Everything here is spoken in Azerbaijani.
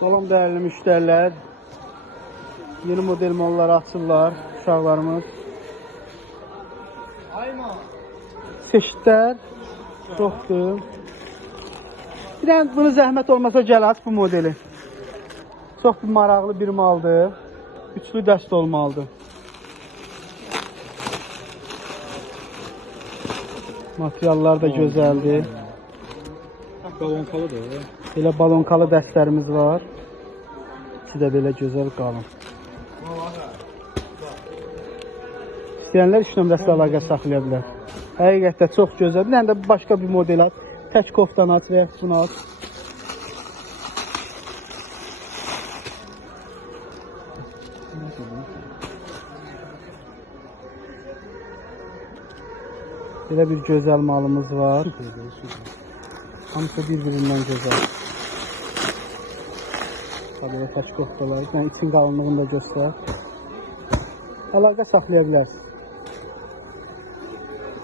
Salam değerli müşteriler. Yeni model malları açırlar uşaqlarımız. Çeşitler çoxdur. Bir dənə bunu zəhmət olmasa gəl aç bu modeli. Çox bir maraqlı bir maldır. Üçlü dəst olmalıdır. Materiallar da gözəldir. Balonkalı da. Belə balonkalı dəstlərimiz var. İkisi də belə gözəl qalın. İstəyənlər 3 nömrəsi əlaqə saxlaya bilər. Həqiqətən çox gözəl. Bir dənə də başqa bir model aç. Tək koftanı aç və ya bunu aç. Belə bir gözəl malımız var. Hamısı bir-birindən gözəl. Belə tək koftalar. Yəni için qalınlığını da göstər. Əlaqə saxlaya bilərsiniz.